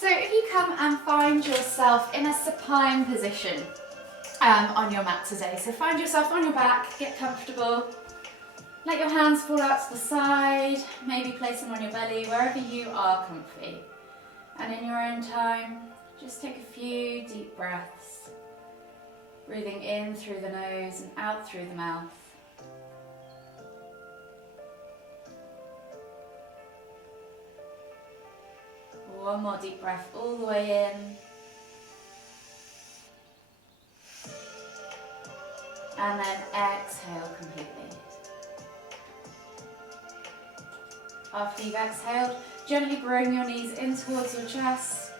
So if you come and find yourself in a supine position on your mat today, so find yourself on your back, get comfortable, let your hands fall out to the side, maybe place them on your belly, wherever you are comfy. And in your own time, just take a few deep breaths, breathing in through the nose and out through the mouth. One more deep breath all the way in. And then exhale completely. After you've exhaled, gently bring your knees in towards your chest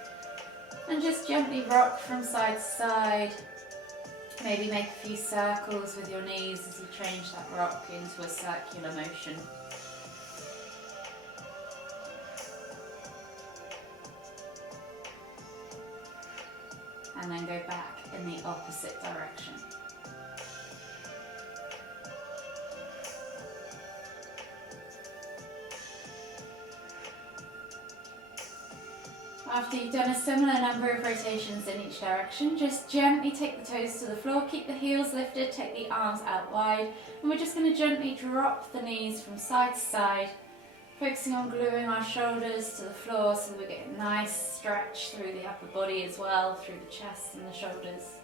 and just gently rock from side to side. Maybe make a few circles with your knees as you change that rock into a circular motion. And then go back in the opposite direction. After you've done a similar number of rotations in each direction, just gently take the toes to the floor, keep the heels lifted, take the arms out wide, and we're just going to gently drop the knees from side to side, focusing on gluing our shoulders to the floor so that we get a nice stretch through the upper body as well, through the chest and the shoulders.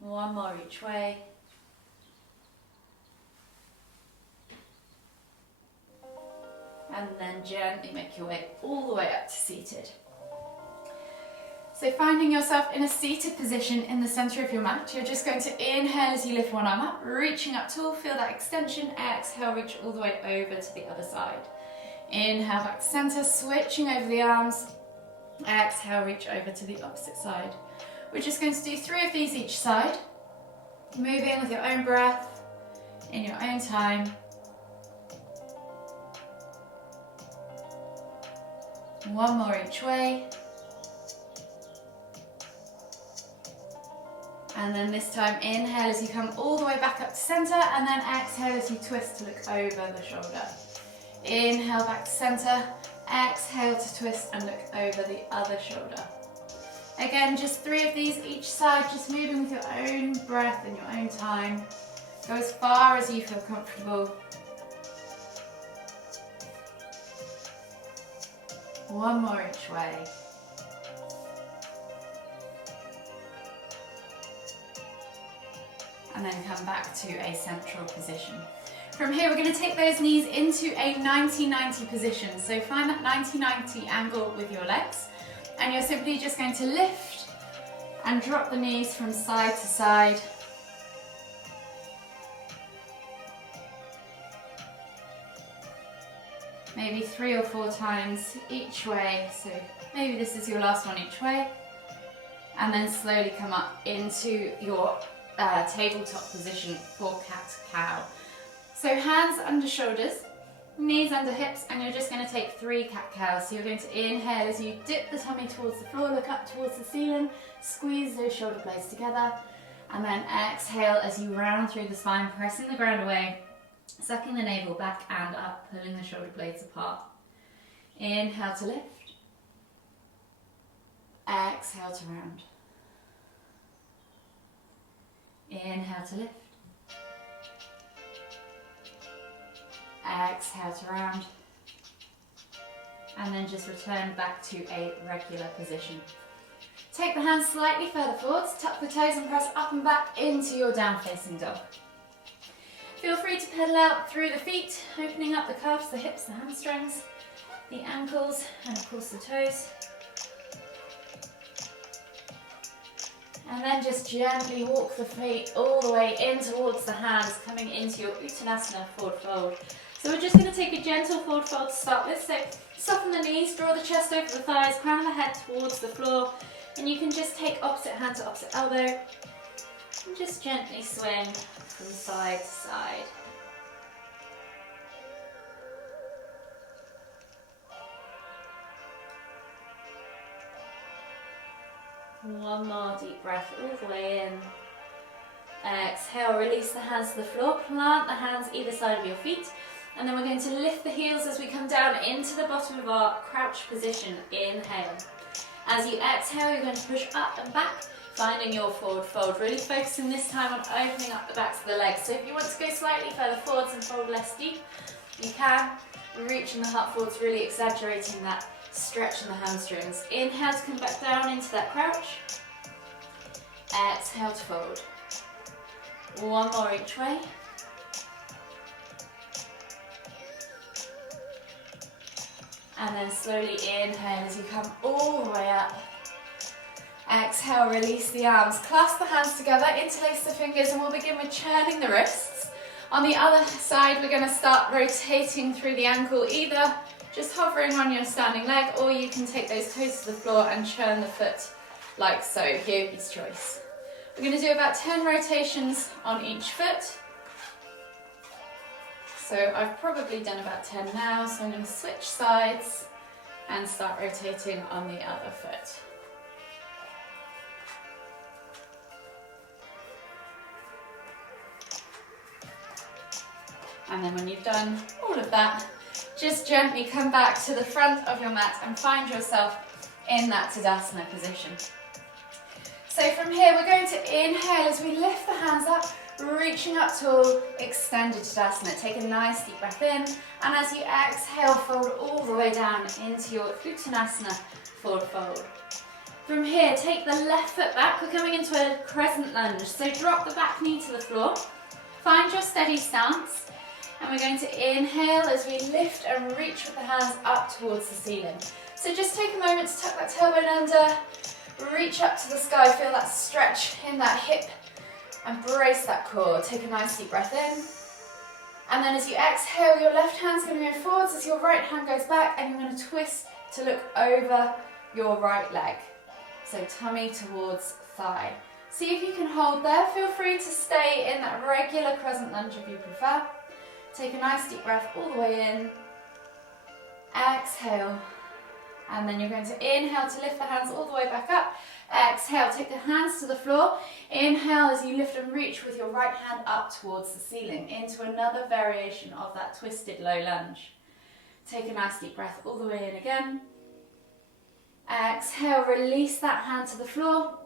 One more each way. And then gently make your way all the way up to seated. So finding yourself in a seated position in the center of your mat, you're just going to inhale as you lift one arm up, reaching up tall, feel that extension, exhale, reach all the way over to the other side. Inhale back to center, switching over the arms, exhale, reach over to the opposite side. We're just going to do 3 of these each side. Move in with your own breath, in your own time. One more each way. And then this time, inhale as you come all the way back up to center, and then exhale as you twist to look over the shoulder. Inhale back to center, exhale to twist and look over the other shoulder. Again, just 3 of these each side, just moving with your own breath and your own time. Go as far as you feel comfortable. One more each way. And then come back to a central position. From here, we're going to take those knees into a 90-90 position. So find that 90-90 angle with your legs. And you're simply just going to lift and drop the knees from side to side. Maybe 3 or 4 times each way. So maybe this is your last one each way. And then slowly come up into your tabletop position for cat-cow. So hands under shoulders, knees under hips, and you're just going to take 3 cat-cows. So you're going to inhale as you dip the tummy towards the floor, look up towards the ceiling, squeeze those shoulder blades together, and then exhale as you round through the spine, pressing the ground away, sucking the navel back and up, pulling the shoulder blades apart. Inhale to lift, exhale to round. Inhale to lift, exhale to round, and then just return back to a regular position. Take the hands slightly further forwards, tuck the toes and press up and back into your down facing dog. Feel free to pedal out through the feet, opening up the calves, the hips, the hamstrings, the ankles, and of course the toes. And then just gently walk the feet all the way in towards the hands, coming into your Uttanasana forward fold. So we're just going to take a gentle forward fold to start with. So soften the knees, draw the chest over the thighs, crown of the head towards the floor. And you can just take opposite hand to opposite elbow and just gently swing from side to side. One more deep breath all the way in. Exhale, release the hands to the floor, plant the hands either side of your feet, And then we're going to lift the heels as we come down into the bottom of our crouch position. Inhale. As you exhale, you're going to push up and back, finding your forward fold. Really focusing this time on opening up the backs of the legs. So if you want to go slightly further forwards and fold less deep, you can. Reaching the heart forwards, really exaggerating that stretch in the hamstrings. Inhale to come back down into that crouch. Exhale to fold. One more each way. And then slowly inhale as you come all the way up. Exhale, release the arms. Clasp the hands together, interlace the fingers, and we'll begin with churning the wrists. On the other side, we're going to start rotating through the ankle, either just hovering on your standing leg, or you can take those toes to the floor and churn the foot like so. Yogi's choice. We're going to do about 10 rotations on each foot. So I've probably done about 10 now, so I'm going to switch sides and start rotating on the other foot. And then when you've done all of that, just gently come back to the front of your mat and find yourself in that Tadasana position. So from here, we're going to inhale as we lift the hands up, reaching up tall, extended Tadasana. Take a nice deep breath in, and as you exhale, fold all the way down into your Uttanasana forward fold. From here, take the left foot back. We're coming into a crescent lunge. So drop the back knee to the floor. Find your steady stance. And we're going to inhale as we lift and reach with the hands up towards the ceiling. So just take a moment to tuck that tailbone under, reach up to the sky, feel that stretch in that hip, and brace that core. Take a nice deep breath in. And then as you exhale, your left hand's going to go forwards as your right hand goes back, and you're going to twist to look over your right leg. So tummy towards thigh. See if you can hold there. Feel free to stay in that regular crescent lunge if you prefer. Take a nice deep breath all the way in. Exhale. And then you're going to inhale to lift the hands all the way back up. Exhale, take the hands to the floor. Inhale as you lift and reach with your right hand up towards the ceiling into another variation of that twisted low lunge. Take a nice deep breath all the way in again. Exhale, release that hand to the floor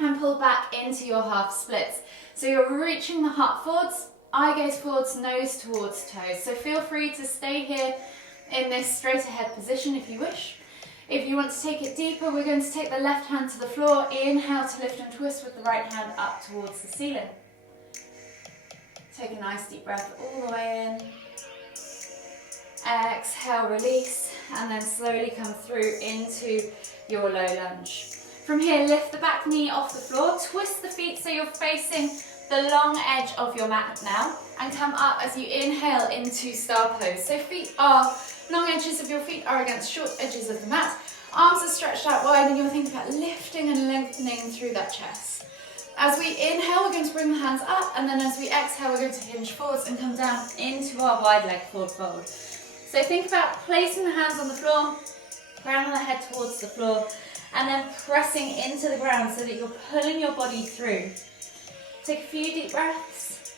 and pull back into your half splits. So you're reaching the heart forwards, eye gaze forwards, nose towards toes. So feel free to stay here in this straight ahead position if you wish. If you want to take it deeper, we're going to take the left hand to the floor. Inhale to lift and twist with the right hand up towards the ceiling. Take a nice deep breath all the way in. Exhale, release, and then slowly come through into your low lunge. From here, lift the back knee off the floor, twist the feet so you're facing the long edge of your mat now, and come up as you inhale into star pose. So long edges of your feet are against short edges of the mat. Arms are stretched out wide, and you're thinking about lifting and lengthening through that chest. As we inhale, we're going to bring the hands up, and then as we exhale, we're going to hinge forwards and come down into our wide leg forward fold. So think about placing the hands on the floor, crown of the head towards the floor, and then pressing into the ground so that you're pulling your body through. Take a few deep breaths.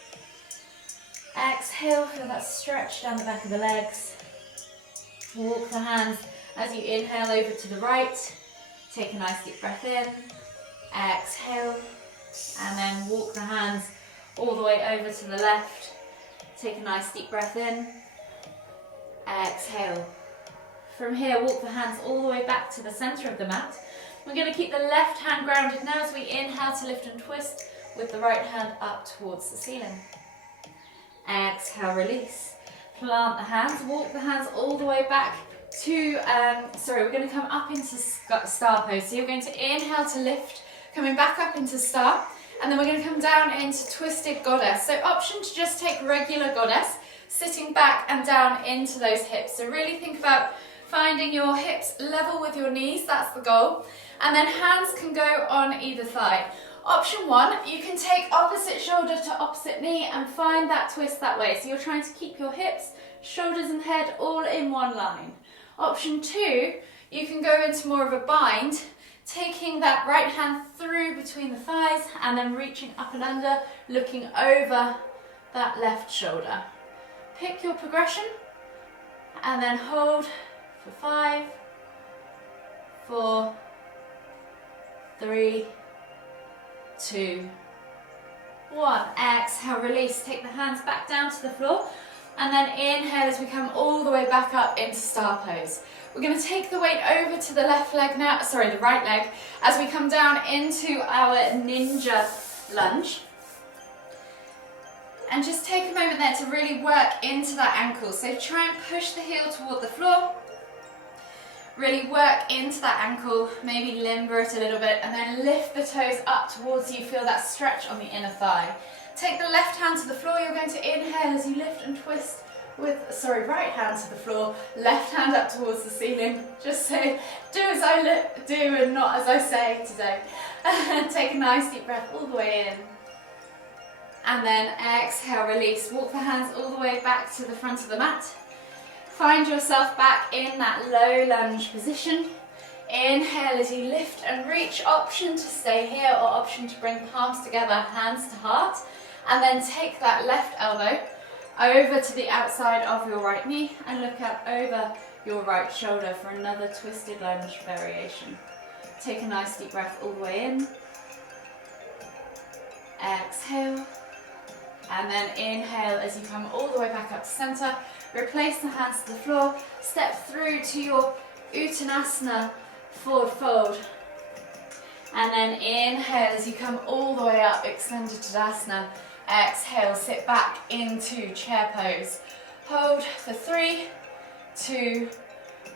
Exhale, feel that stretch down the back of the legs. Walk the hands as you inhale over to the right. Take a nice deep breath in. Exhale, and then walk the hands all the way over to the left. Take a nice deep breath in. Exhale. From here, walk the hands all the way back to the center of the mat. We're going to keep the left hand grounded now as we inhale to lift and twist with the right hand up towards the ceiling. Exhale, release. Plant the hands, walk the hands all the way back to, we're going to come up into star pose. So you're going to inhale to lift, coming back up into star, and then we're going to come down into twisted goddess. So option to just take regular goddess, sitting back and down into those hips. So really think about finding your hips level with your knees, that's the goal. And then hands can go on either thigh. Option one, you can take opposite shoulder to opposite knee and find that twist that way. So you're trying to keep your hips, shoulders and head all in one line. Option two, you can go into more of a bind, taking that right hand through between the thighs and then reaching up and under, looking over that left shoulder. pick your progression and then hold for 5, 4, 3, 2, 1. Exhale, release. Take the hands back down to the floor and then inhale as we come all the way back up into star pose. We're going to take the weight over to the left leg now, the right leg, as we come down into our ninja lunge. And just take a moment there to really work into that ankle. So try and push the heel toward the floor. Really work into that ankle, maybe limber it a little bit, and then lift the toes up towards you. Feel that stretch on the inner thigh. Take the left hand to the floor. You're going to inhale as you lift and twist with, right hand to the floor, left hand up towards the ceiling. Just say, do as I do and not as I say today. Take a nice deep breath all the way in. And then exhale, release. Walk the hands all the way back to the front of the mat. Find yourself back in that low lunge position. Inhale as you lift and reach. Option to stay here or option to bring palms together, hands to heart. And then take that left elbow over to the outside of your right knee and look up over your right shoulder for another twisted lunge variation. Take a nice deep breath all the way in. Exhale. And then inhale as you come all the way back up to center. Replace the hands to the floor. Step through to your Uttanasana forward fold. And then inhale as you come all the way up, extended Tadasana. Exhale, sit back into chair pose. Hold for 3, 2,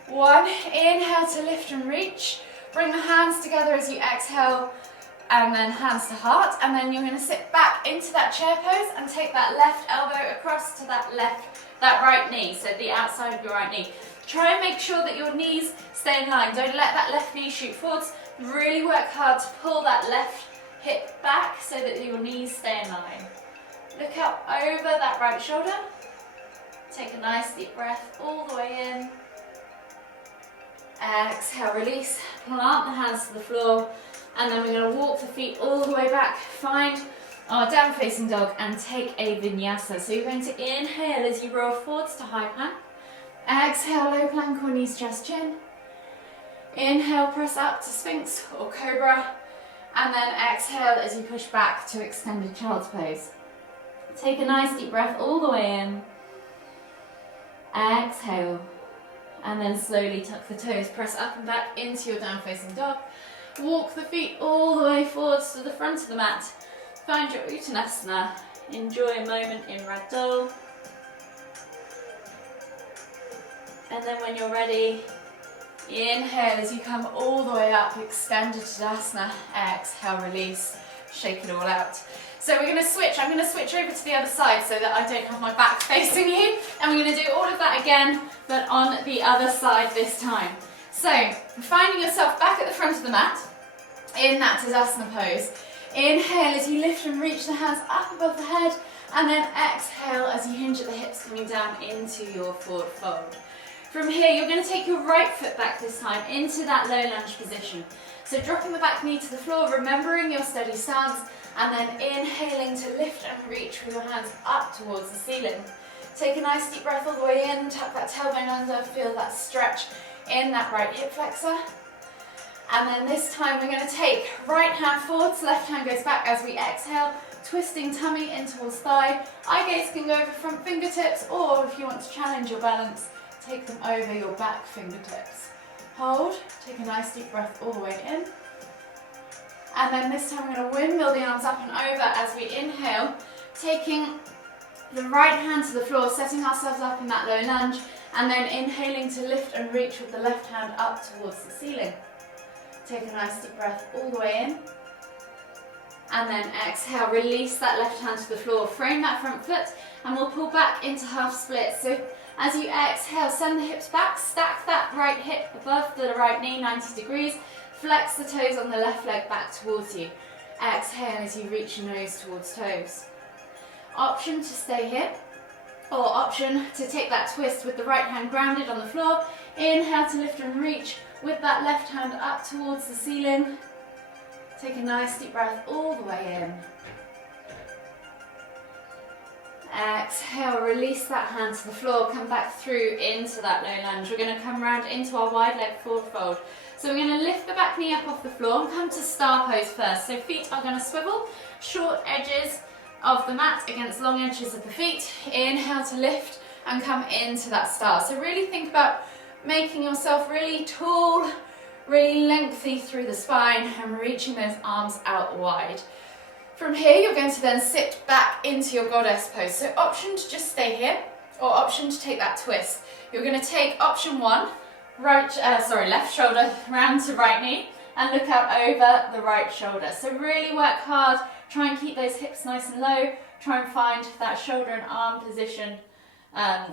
1. Inhale to lift and reach. Bring the hands together as you exhale. And then hands to heart, and then you're going to sit back into that chair pose and take that left elbow across to that right knee, so the outside of your right knee. Try and make sure that your knees stay in line. Don't let that left knee shoot forwards. Really work hard to pull that left hip back so that your knees stay in line. Look up over that right shoulder. Take a nice deep breath all the way in. Exhale, release. Plant the hands to the floor. And then we're going to walk the feet all the way back. Find our down facing dog and take a vinyasa. So you're going to inhale as you roll forwards to high plank. Exhale, low plank or knees, chest, chin. Inhale, press up to Sphinx or Cobra. And then exhale as you push back to extended child's pose. Take a nice deep breath all the way in. Exhale. And then slowly tuck the toes. Press up and back into your down facing dog. Walk the feet all the way forwards to the front of the mat. Find your Uttanasana. Enjoy a moment in Ragdoll. And then when you're ready, inhale as you come all the way up, extended Tadasana. Exhale, release, shake it all out. So we're going to switch. I'm going to switch over to the other side so that I don't have my back facing you. And we're going to do all of that again, but on the other side this time. So, finding yourself back at the front of the mat, in that Tadasana pose. Inhale as you lift and reach the hands up above the head, and then exhale as you hinge at the hips, coming down into your forward fold. From here, you're going to take your right foot back this time into that low lunge position. So dropping the back knee to the floor, remembering your steady stance, and then inhaling to lift and reach with your hands up towards the ceiling. Take a nice deep breath all the way in, tuck that tailbone under, feel that stretch in that right hip flexor. And then this time we're going to take right hand forwards, left hand goes back as we exhale, twisting tummy in towards thigh. Eye gaze can go over front fingertips, or if you want to challenge your balance, take them over your back fingertips. Hold, take a nice deep breath all the way in. And then this time we're going to windmill the arms up and over as we inhale, taking the right hand to the floor, setting ourselves up in that low lunge, and then inhaling to lift and reach with the left hand up towards the ceiling. Take a nice deep breath all the way in. And then exhale, release that left hand to the floor, frame that front foot, and we'll pull back into half split. So as you exhale, send the hips back, stack that right hip above the right knee, 90 degrees, flex the toes on the left leg back towards you. Exhale as you reach your nose towards toes. Option to stay here, or option to take that twist with the right hand grounded on the floor. Inhale to lift and reach with that left hand up towards the ceiling. Take a nice deep breath all the way in. Exhale, release that hand to the floor, come back through into that low lunge. We're going to come round into our wide leg forward fold. So we're going to lift the back knee up off the floor and come to star pose first. So feet are going to swivel, short edges of the mat against long edges of the feet. Inhale to lift and come into that star. So really think about making yourself really tall, really lengthy through the spine and reaching those arms out wide. From here, you're going to then sit back into your goddess pose. So option to just stay here, or option to take that twist. You're going to take option one, left shoulder round to right knee, and look out over the right shoulder. So really work hard, try and keep those hips nice and low, try and find that shoulder and arm position,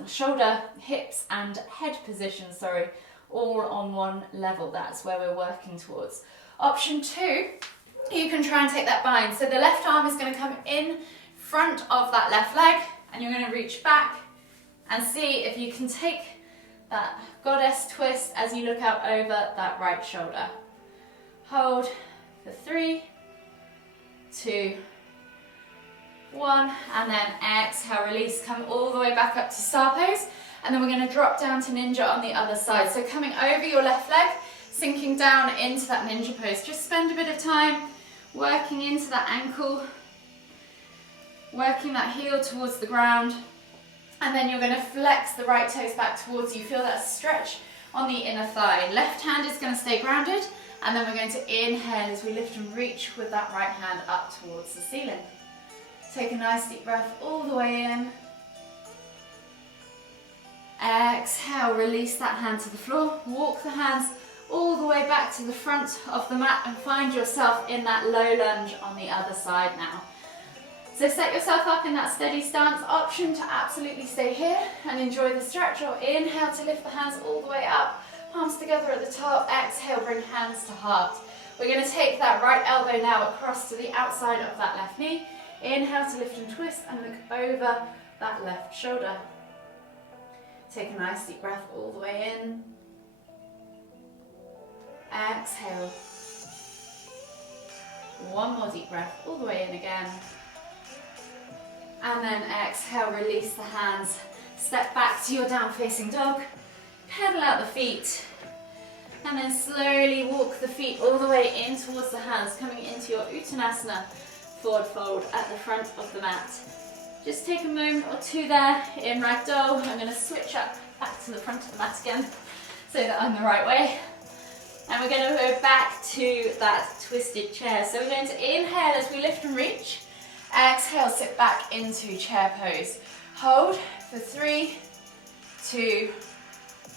shoulder, hips and head position, all on one level. That's where we're working towards. Option two, you can try and take that bind. So the left arm is going to come in front of that left leg and you're going to reach back and see if you can take that goddess twist as you look out over that right shoulder. Hold for 3, 2, 1, and then exhale, release, come all the way back up to star pose, and then we're going to drop down to ninja on the other side. So coming over your left leg, sinking down into that ninja pose. Just spend a bit of time working into that ankle, working that heel towards the ground, and then you're going to flex the right toes back towards you. Feel that stretch on the inner thigh. Left hand is going to stay grounded, and then we're going to inhale as we lift and reach with that right hand up towards the ceiling. Take a nice deep breath all the way in. Exhale, release that hand to the floor. Walk the hands all the way back to the front of the mat and find yourself in that low lunge on the other side now. So set yourself up in that steady stance. Option to absolutely stay here and enjoy the stretch, or inhale to lift the hands all the way up, palms together at the top. Exhale, bring hands to heart. We're going to take that right elbow now across to the outside of that left knee. Inhale to lift and twist and look over that left shoulder. Take a nice deep breath all the way in. Exhale. One more deep breath all the way in again. And then exhale, release the hands. Step back to your down facing dog. Pedal out the feet. And then slowly walk the feet all the way in towards the hands, coming into your Uttanasana forward fold at the front of the mat. Just take a moment or two there in ragdoll. I'm going to switch up back to the front of the mat again so that I'm the right way. And we're going to go back to that twisted chair. So we're going to inhale as we lift and reach. Exhale, sit back into chair pose. Hold for 3, 2,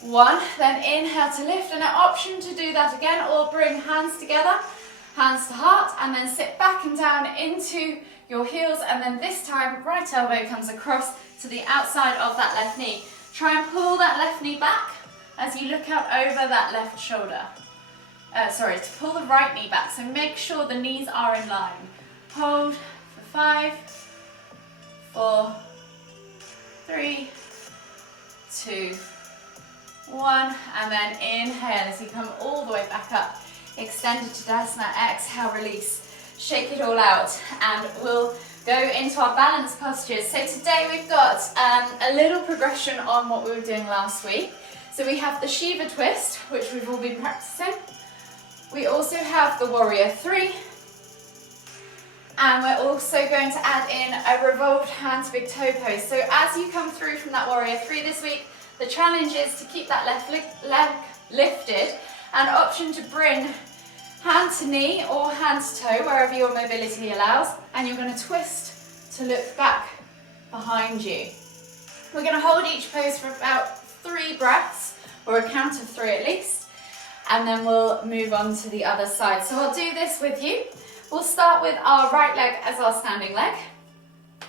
1. Then inhale to lift, and an option to do that again, or bring hands together, hands to heart, and then sit back and down into your heels, and then this time right elbow comes across to the outside of that left knee. Try and pull that left knee back as you look out over that left shoulder. To pull the right knee back, so make sure the knees are in line. Hold for 5, 4, 3, 2, 1, and then inhale as you come all the way back up. Extended Tadasana, exhale, release. Shake it all out, and we'll go into our balance postures. So today we've got a little progression on what we were doing last week. So we have the Shiva twist, which we've all been practicing. We also have the Warrior 3, and we're also going to add in a revolved hand to big toe pose. So as you come through from that Warrior 3 this week, the challenge is to keep that left leg lifted, and option to bring hand to knee or hand to toe, wherever your mobility allows, and you're going to twist to look back behind you. We're going to hold each pose for about 3 breaths, or a count of 3 at least, and then we'll move on to the other side. So I'll do this with you. We'll start with our right leg as our standing leg,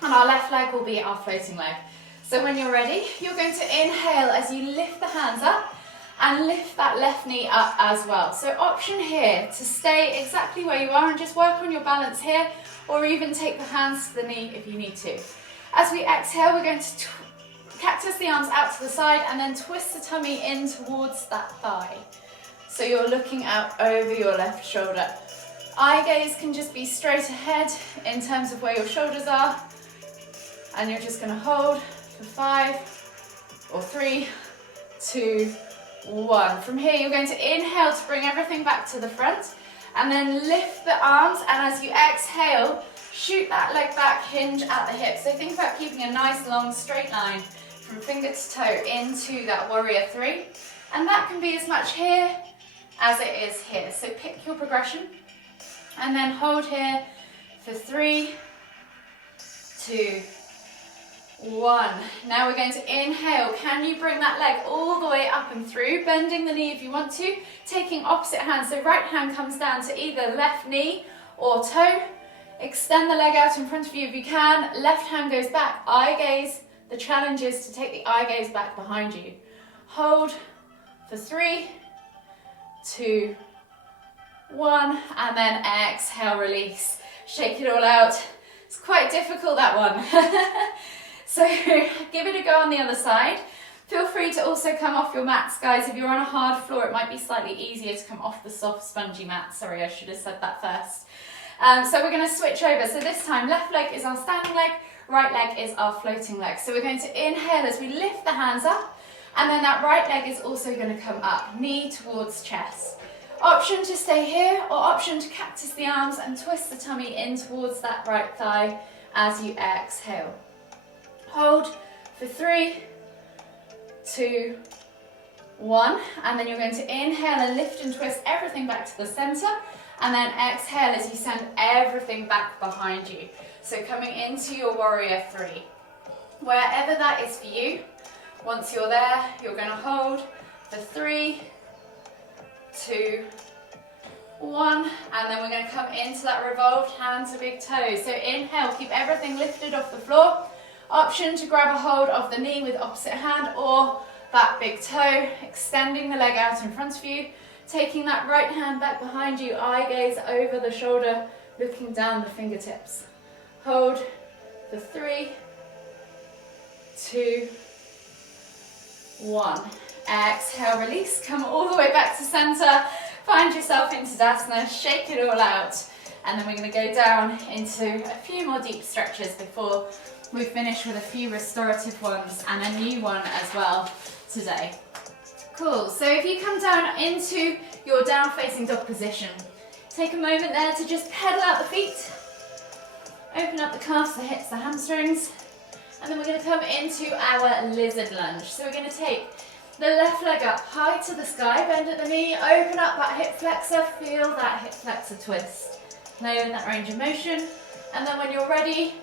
and our left leg will be our floating leg. So when you're ready, you're going to inhale as you lift the hands up and lift that left knee up as well. So option here to stay exactly where you are and just work on your balance here, or even take the hands to the knee if you need to. As we exhale, we're going to cactus the arms out to the side and then twist the tummy in towards that thigh. So you're looking out over your left shoulder. Eye gaze can just be straight ahead in terms of where your shoulders are. And you're just gonna hold for 5 or 3, 2, 1. From here, you're going to inhale to bring everything back to the front, and then lift the arms, and as you exhale, shoot that leg back, hinge at the hip. So think about keeping a nice long straight line from finger to toe into that warrior 3. And that can be as much here as it is here. So pick your progression, and then hold here for 3, 2, 1. Now we're going to inhale. Can you bring that leg all the way up and through, bending the knee if you want to, taking opposite hand. So right hand comes down to either left knee or toe. Extend the leg out in front of you if you can. Left hand goes back, eye gaze. The challenge is to take the eye gaze back behind you. Hold for 3, 2, 1, and then exhale, release. Shake it all out. It's quite difficult, that one. So give it a go on the other side. Feel free to also come off your mats, guys. If you're on a hard floor, it might be slightly easier to come off the soft, spongy mat. Sorry, I should have said that first. So we're going to switch over. So this time, left leg is our standing leg, right leg is our floating leg. So we're going to inhale as we lift the hands up, and then that right leg is also going to come up, knee towards chest. Option to stay here, or option to cactus the arms and twist the tummy in towards that right thigh as you exhale. Hold for 3, 2, 1, and then you're going to inhale and lift and twist everything back to the center, and then exhale as you send everything back behind you. So coming into your warrior 3. Wherever that is for you, once you're there, you're going to hold for 3, 2, 1, and then we're going to come into that revolved hand to big toe. So inhale, keep everything lifted off the floor. Option to grab a hold of the knee with opposite hand or that big toe, extending the leg out in front of you, taking that right hand back behind you, eye gaze over the shoulder, looking down the fingertips. Hold for 3, 2, 1. Exhale, release, come all the way back to center, find yourself into Tadasana, shake it all out, and then we're going to go down into a few more deep stretches before we finish with a few restorative ones and a new one as well today. Cool, so if you come down into your down facing dog position, take a moment there to just pedal out the feet, open up the calves, the hips, the hamstrings, and then we're going to come into our lizard lunge. So we're going to take the left leg up high to the sky, bend at the knee, open up that hip flexor, feel that hip flexor twist. Play in that range of motion, and then when you're ready,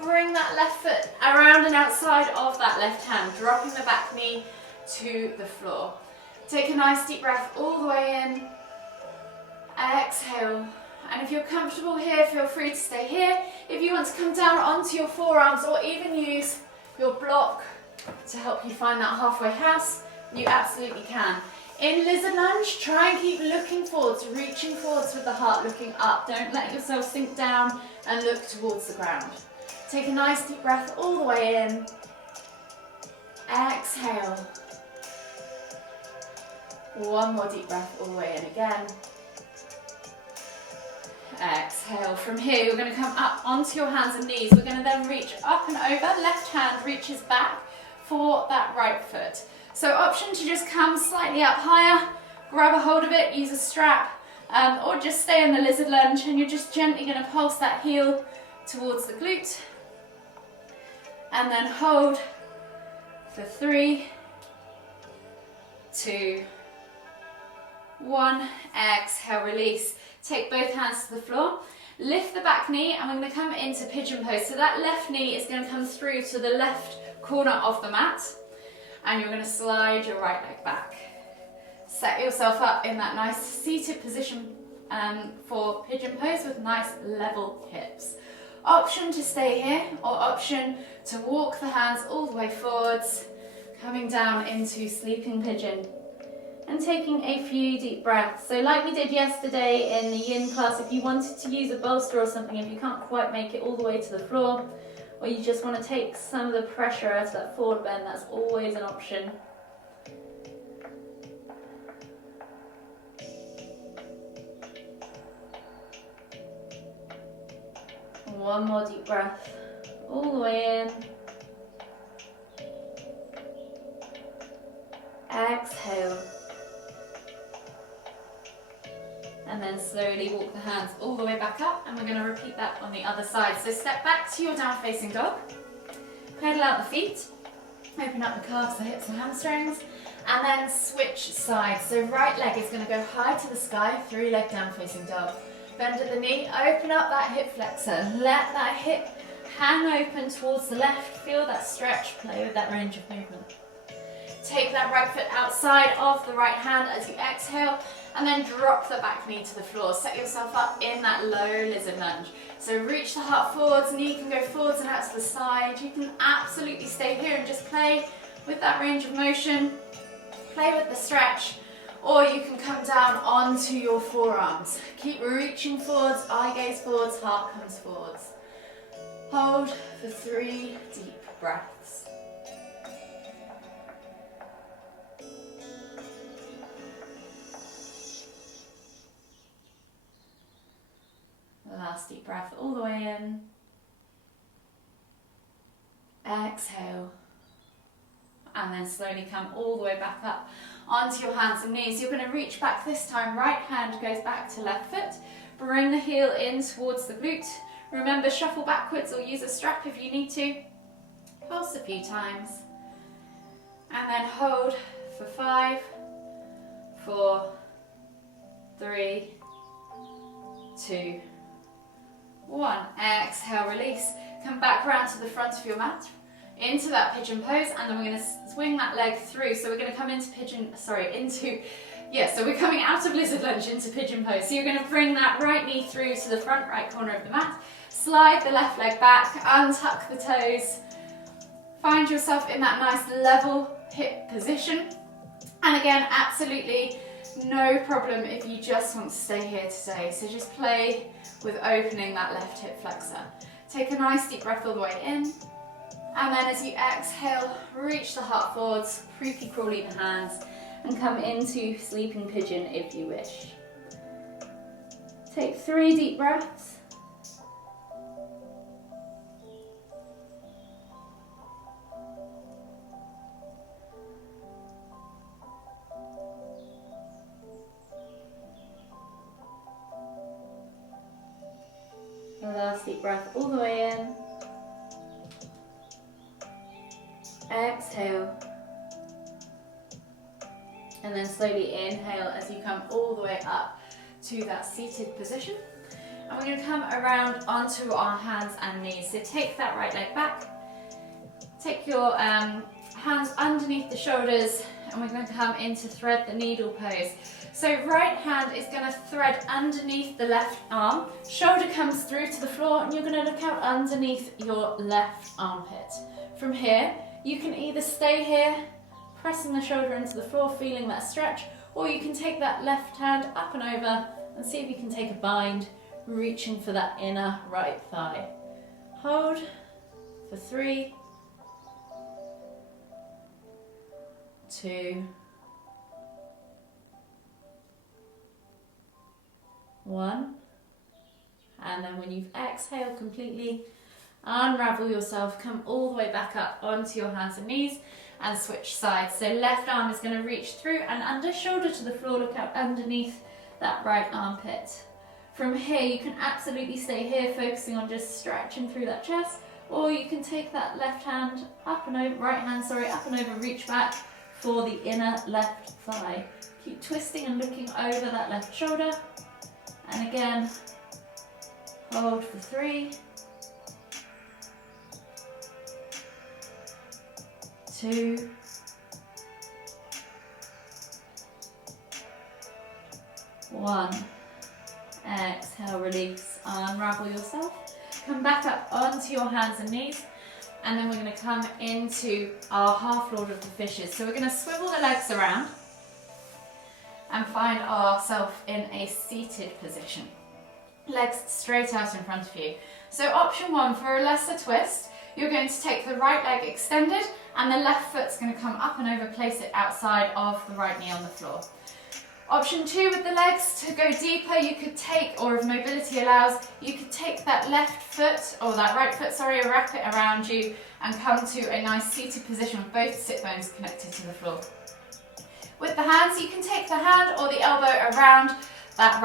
bring that left foot around and outside of that left hand, dropping the back knee to the floor. Take a nice deep breath all the way in, exhale, and if you're comfortable here, feel free to stay here. If you want to come down onto your forearms or even use your block to help you find that halfway house, you absolutely can. In lizard lunge, try and keep looking forwards, reaching forwards with the heart looking up. Don't let yourself sink down and look towards the ground. Take a nice deep breath all the way in. Exhale. One more deep breath all the way in again. Exhale. From here, you're going to come up onto your hands and knees. We're going to then reach up and over. Left hand reaches back for that right foot. So option to just come slightly up higher, grab a hold of it, use a strap, or just stay in the lizard lunge, and you're just gently going to pulse that heel towards the glute. And then hold for 3, 2, 1. Exhale, release. Take both hands to the floor. Lift the back knee, and we're going to come into pigeon pose. So that left knee is going to come through to the left corner of the mat, and you're going to slide your right leg back. Set yourself up in that nice seated position for pigeon pose with nice level hips. Option to stay here, or option to walk the hands all the way forwards, coming down into sleeping pigeon and taking a few deep breaths. So like we did yesterday in the yin class, if you wanted to use a bolster or something, if you can't quite make it all the way to the floor, or you just want to take some of the pressure out of that forward bend, that's always an option. One more deep breath all the way in. Exhale. And then slowly walk the hands all the way back up, and we're going to repeat that on the other side. So step back to your down facing dog, pedal out the feet, open up the calves, the hips and hamstrings, and then switch sides. So right leg is going to go high to the sky, 3-leg down facing dog. Bend at the knee, open up that hip flexor, let that hip hang open towards the left, feel that stretch, play with that range of movement. Take that right foot outside of the right hand as you exhale, and then drop the back knee to the floor. Set yourself up in that low lizard lunge. So reach the heart forwards, knee can go forwards and out to the side. You can absolutely stay here and just play with that range of motion, play with the stretch, or you can come down onto your forearms. Keep reaching forwards, eye gaze forwards, heart comes forwards. Hold for 3 deep breaths. Last deep breath all the way in. Exhale. And then slowly come all the way back up onto your hands and knees. You're going to reach back this time. Right hand goes back to left foot. Bring the heel in towards the glute. Remember, shuffle backwards or use a strap if you need to. Pulse a few times. And then hold for 5, 4, 3, 2, 1. Exhale, release. Come back around to the front of your mat, into that pigeon pose, and then we're going to swing that leg through. So we're going to come into so we're coming out of lizard lunge into pigeon pose. So you're going to bring that right knee through to the front right corner of the mat, slide the left leg back, untuck the toes, find yourself in that nice level hip position. And again, absolutely no problem if you just want to stay here today. So just play with opening that left hip flexor. Take a nice deep breath all the way in. And then as you exhale, reach the heart forwards, creepy crawly the hands, and come into sleeping pigeon if you wish. Take 3 deep breaths. Last deep breath all the way in. Exhale. And then slowly inhale as you come all the way up to that seated position. And we're going to come around onto our hands and knees. So take that right leg back. Take your hands underneath the shoulders, and we're going to come into thread the needle pose. So right hand is going to thread underneath the left arm, shoulder comes through to the floor, and you're going to look out underneath your left armpit. From here, you can either stay here, pressing the shoulder into the floor, feeling that stretch, or you can take that left hand up and over and see if you can take a bind, reaching for that inner right thigh. Hold for 3, 2, 1, and then when you've exhaled completely, unravel yourself, come all the way back up onto your hands and knees and switch sides. So left arm is going to reach through and under, shoulder to the floor, look out underneath that right armpit. From here you can absolutely stay here, focusing on just stretching through that chest, or you can take that left hand up and over, right hand, sorry, up and over, reach back for the inner left thigh. Keep twisting and looking over that left shoulder. And again, hold for 3, 2, 1. Exhale, release, unravel yourself. Come back up onto your hands and knees, and then we're going to come into our half Lord of the Fishes. So we're going to swivel the legs around and find ourselves in a seated position. Legs straight out in front of you. So option 1, for a lesser twist, you're going to take the right leg extended and the left foot's going to come up and over, place it outside of the right knee on the floor. Option 2 with the legs, to go deeper, you could take, or if mobility allows, you could take that left foot, or that right foot, sorry, wrap it around you and come to a nice seated position with both sit bones connected to the floor. With the hands, you can take the hand or the elbow around that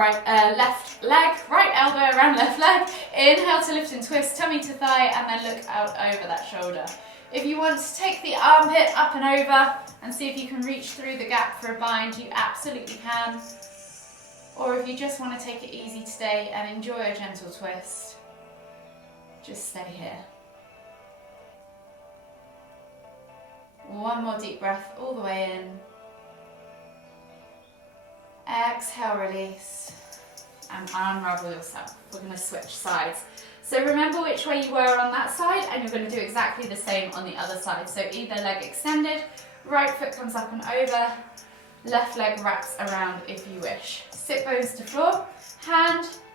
left leg, right elbow around left leg. Inhale to lift and twist, tummy to thigh, and then look out over that shoulder. If you want to take the armpit up and over and see if you can reach through the gap for a bind, you absolutely can. Or if you just want to take it easy today and enjoy a gentle twist, just stay here. One more deep breath all the way in. Exhale, release, and unravel yourself. We're going to switch sides. So remember which way you were on that side, and you're going to do exactly the same on the other side. So either leg extended, right foot comes up and over, left leg wraps around if you wish. Sit bones to floor,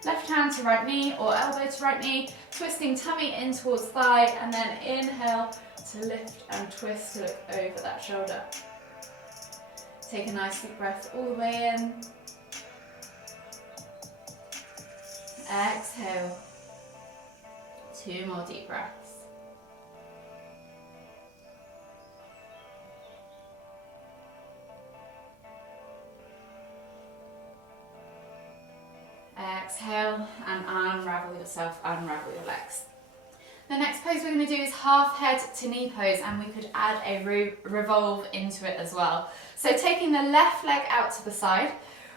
left hand to right knee or elbow to right knee, twisting tummy in towards thigh, and then inhale to lift and twist to look over that shoulder. Take a nice deep breath all the way in. Exhale. 2 more deep breaths. Exhale and unravel yourself, unravel your legs. The next pose we're going to do is half head to knee pose, and we could add a revolve into it as well. So taking the left leg out to the side,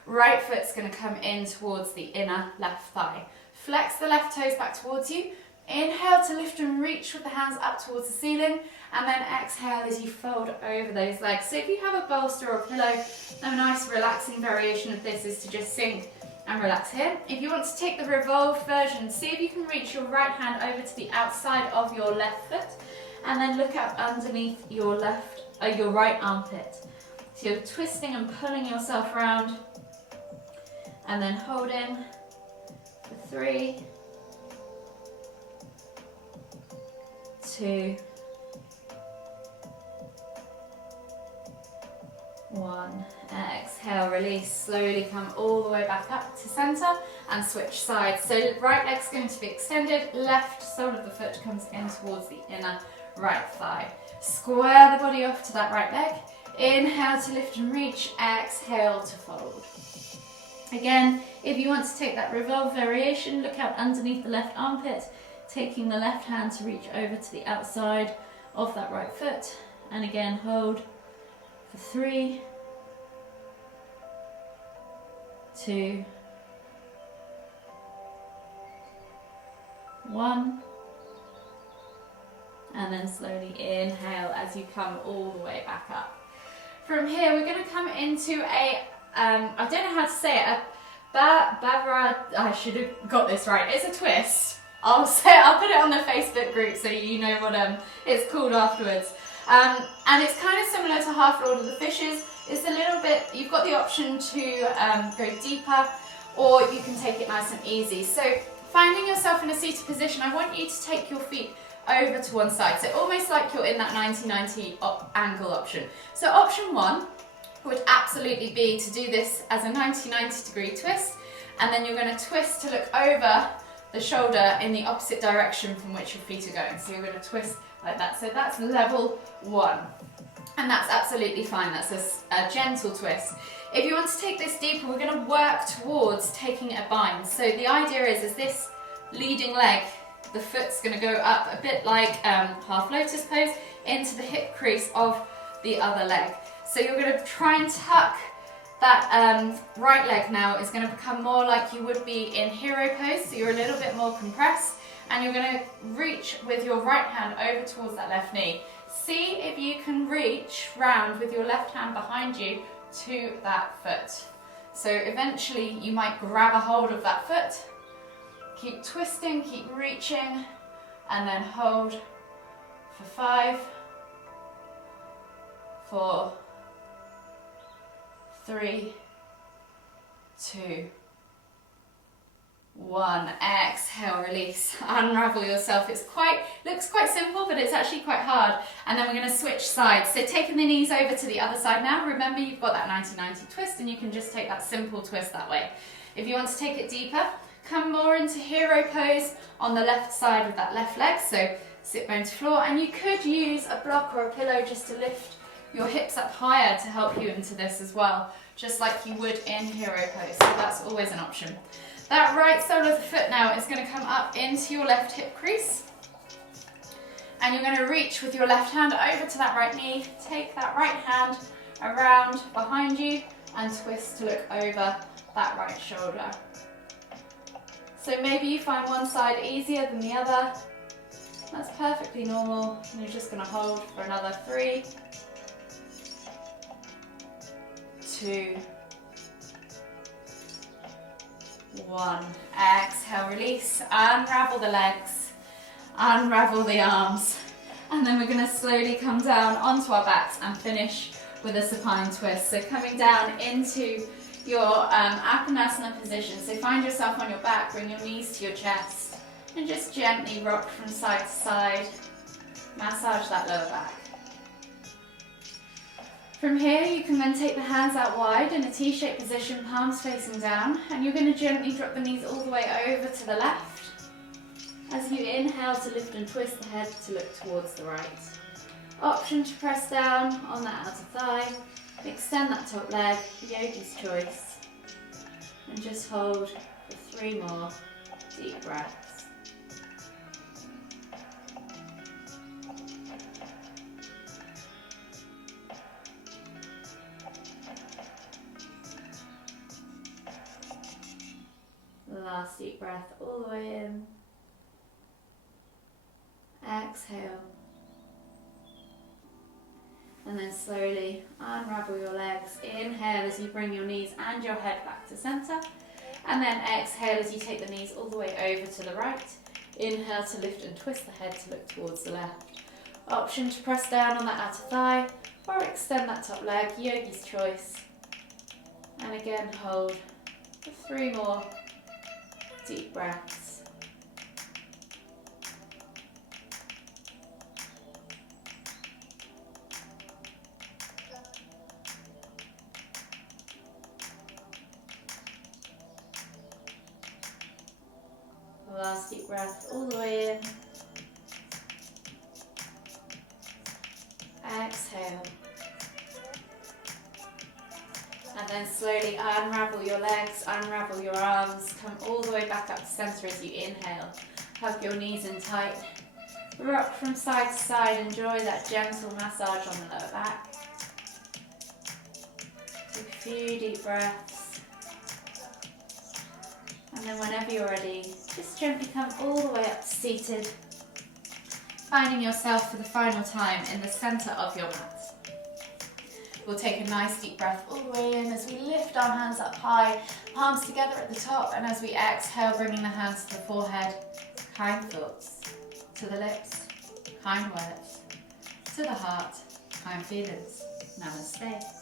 right foot's going to come in towards the inner left thigh. Flex the left toes back towards you. Inhale to lift and reach with the hands up towards the ceiling, and then exhale as you fold over those legs. So if you have a bolster or pillow, a nice relaxing variation of this is to just sink and relax here. If you want to take the revolved version, see if you can reach your right hand over to the outside of your left foot, and then look up underneath your right armpit. So you're twisting and pulling yourself around, and then holding for 3, 2, 1. Exhale, release, slowly come all the way back up to center and switch sides. So right leg's going to be extended, left sole of the foot comes in towards the inner right thigh. Square the body off to that right leg. Inhale to lift and reach, exhale to fold. Again, if you want to take that revolve variation, look out underneath the left armpit, taking the left hand to reach over to the outside of that right foot, and again hold for 3, 2, 1, and then slowly inhale as you come all the way back up. From here we're going to come into a, I don't know how to say it, a I should have got this right, it's a twist. I'll put it on the Facebook group so you know what it's called afterwards. And it's kind of similar to Half Lord of the Fishes. It's a little bit, you've got the option to go deeper, or you can take it nice and easy. So finding yourself in a seated position, I want you to take your feet over to one side. So almost like you're in that 90-90 angle option. So option 1 would absolutely be to do this as a 90-90 degree twist, and then you're going to twist to look over the shoulder in the opposite direction from which your feet are going. So you're going to twist like that. So that's level 1. And that's absolutely fine. That's a gentle twist. If you want to take this deeper, we're going to work towards taking a bind. So the idea is this leading leg, the foot's going to go up a bit like half lotus pose into the hip crease of the other leg. So you're going to try and tuck that right leg now is going to become more like you would be in hero pose. So you're a little bit more compressed, and you're going to reach with your right hand over towards that left knee. See if you can reach round with your left hand behind you to that foot. So eventually you might grab a hold of that foot, keep twisting, keep reaching, and then hold for 5, 4, 3, 2, 1. Exhale, release, unravel yourself. Looks quite simple, but it's actually quite hard. And then we're going to switch sides. So taking the knees over to the other side now. Remember, you've got that 90-90 twist, and you can just take that simple twist that way. If you want to take it deeper, come more into hero pose on the left side with that left leg. So sit bone to floor, and you could use a block or a pillow just to lift your hips up higher to help you into this as well, just like you would in hero pose. So that's always an option. That right sole of the foot now is going to come up into your left hip crease. And you're going to reach with your left hand over to that right knee. Take that right hand around behind you and twist to look over that right shoulder. So maybe you find one side easier than the other. That's perfectly normal. And you're just going to hold for another 3, 2, 1. Exhale, release, unravel the legs, unravel the arms, and then we're going to slowly come down onto our backs and finish with a supine twist. So coming down into your Apanasana position. So find yourself on your back, bring your knees to your chest, and just gently rock from side to side. Massage that lower back. From here, you can then take the hands out wide in a T-shaped position, palms facing down, and you're going to gently drop the knees all the way over to the left as you inhale to lift and twist the head to look towards the right. Option to press down on that outer thigh, extend that top leg, yogi's choice, and just hold for 3 more deep breaths. Last deep breath all the way in. Exhale. And then slowly unravel your legs. Inhale as you bring your knees and your head back to center. And then exhale as you take the knees all the way over to the right. Inhale to lift and twist the head to look towards the left. Option to press down on that outer thigh or extend that top leg, yogi's choice. And again hold for 3 more deep breaths. Last deep breath all the way in. Exhale. And then slowly unravel your legs, unravel your arms, come all the way back up to center as you inhale. Hug your knees in tight. Rock from side to side, enjoy that gentle massage on the lower back. Take a few deep breaths. And then whenever you're ready, just gently come all the way up to seated, finding yourself for the final time in the center of your mat. We'll take a nice deep breath all the way in as we lift our hands up high, palms together at the top, and as we exhale, bringing the hands to the forehead, kind thoughts, to the lips, kind words, to the heart, kind feelings. Namaste.